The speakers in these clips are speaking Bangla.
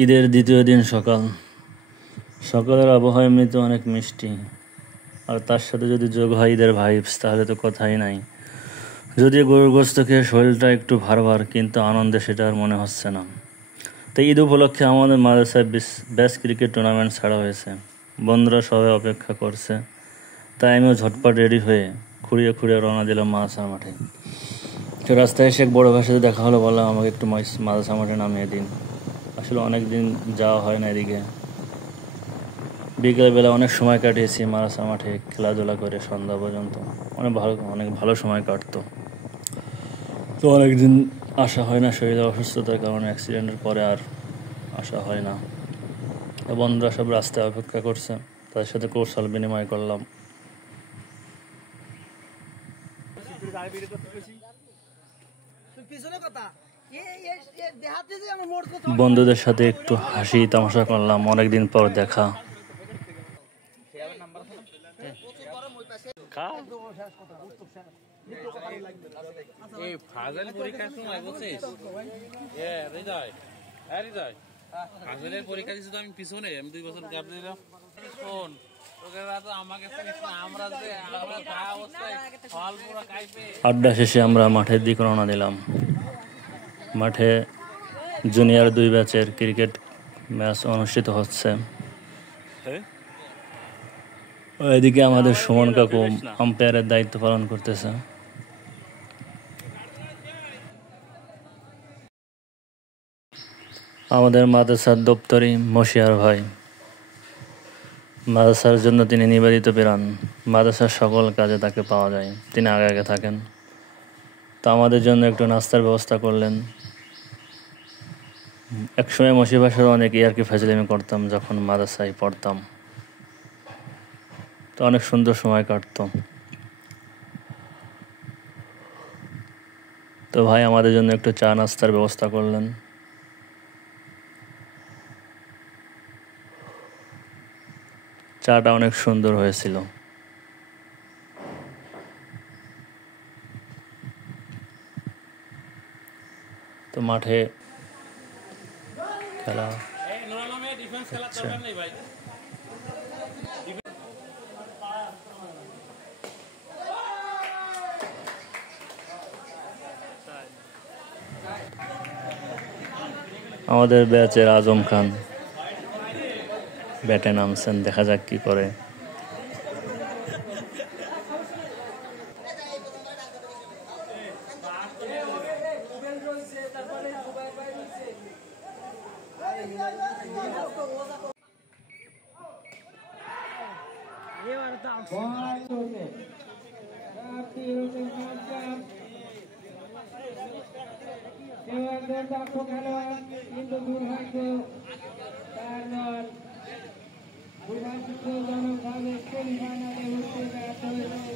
ঈদের দ্বিতীয় দিন সকাল। সকালের আবহাওয়া এমনিতে অনেক মিষ্টি, আর তার সাথে যদি যোগ হয় ঈদের ভাইবস, তাহলে তো কথাই নাই। যদিও গরুর গোস্ত খেয়ে শরীরটা একটু ভার ভার, কিন্তু আনন্দে সেটা আর মনে হচ্ছে না। তো ঈদ উপলক্ষে আমাদের মাদ্রাসায় বেশ ক্রিকেট টুর্নামেন্ট ছাড়া হয়েছে। বন্ধুরা সবাই অপেক্ষা করছে, তাই আমিও ঝটপট রেডি হয়ে খুঁড়িয়ে খুঁড়িয়ে রওনা দিলাম মাদ্রাসার মাঠে। তো রাস্তায় এসে এক বড় ভাইয়ের সাথে দেখা হলো, বললাম আমাকে একটু মাদ্রাসা মাঠে নামিয়ে দিন। আসলে অনেক দিন যাওয়া হয় না এদিকে। বিকেলবেলা অনেক সময় কাটিয়েছি মাদ্রাসা মাঠে খেলাধুলা করে সন্ধ্যা পর্যন্ত। অনেক ভালো সময় কাটতো। তো অনেকদিন আসা হয় না, শরীরে অসুস্থতার কারণে, অ্যাক্সিডেন্টের পরে আর আসা হয় না। বন্ধুরা সব রাস্তায় অপেক্ষা করছে, তাদের সাথে কৌশল বিনিময় করলাম। বন্ধুদের সাথে একটু হাসি তামাশা করলাম, অনেকদিন পর দেখা। পরীক্ষা দিচ্ছি তো আমি পিছনে, আমি 2 বছর গ্যাপ দিলাম। শোন, আড্ডা শেষে আমরা মাঠের দিকে রওনা দিলাম। মাঠে জুনিয়র 2 ব্যাচের ক্রিকেট ম্যাচ অনুষ্ঠিত হচ্ছে। এদিকে আমাদের সুমন কাকু আম্পায়ারের দায়িত্ব পালন করতেছে। আমাদের মাদ্রাসার দপ্তরি মশিয়ার ভাই, মাদ্রাসার জন্য তিনি নিবেদিত প্রাণ। মাদ্রাসার সকল কাজে তাকে পাওয়া যায়, তিনি আগে আগে থাকেন। তো আমাদের জন্য একটু নাস্তার ব্যবস্থা করলেন। একসময় মশি ভাষার অনেক ইয়ার্কি ফাজলামি করতাম যখন মাদ্রাসায় পড়তাম, তো অনেক সুন্দর সময় কাটতো। তো ভাই আমাদের জন্য একটু চা নাস্তার ব্যবস্থা করলেন। চাটা অনেক সুন্দর হয়েছিল। তো মাঠে খেলা হচ্ছে। আমাদের ব্যাচের আজম খান ব্যাটে নামছেন, দেখা যাক কি করে। কিন্তু দুর্ভাগ্য তার দুর্ভাগ্যজনকভাবে সেমিফাইনালে উঠতে ব্যর্থ হয়েছে।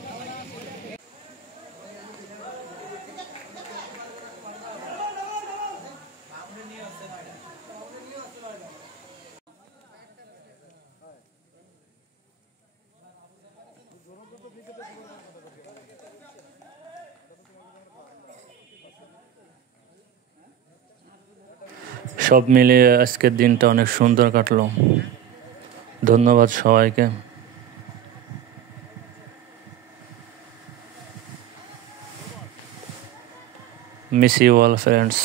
সব মিলিয়ে আজকের দিনটা অনেক সুন্দর কাটলো। ধন্যবাদ সবাইকে। Miss you all friends.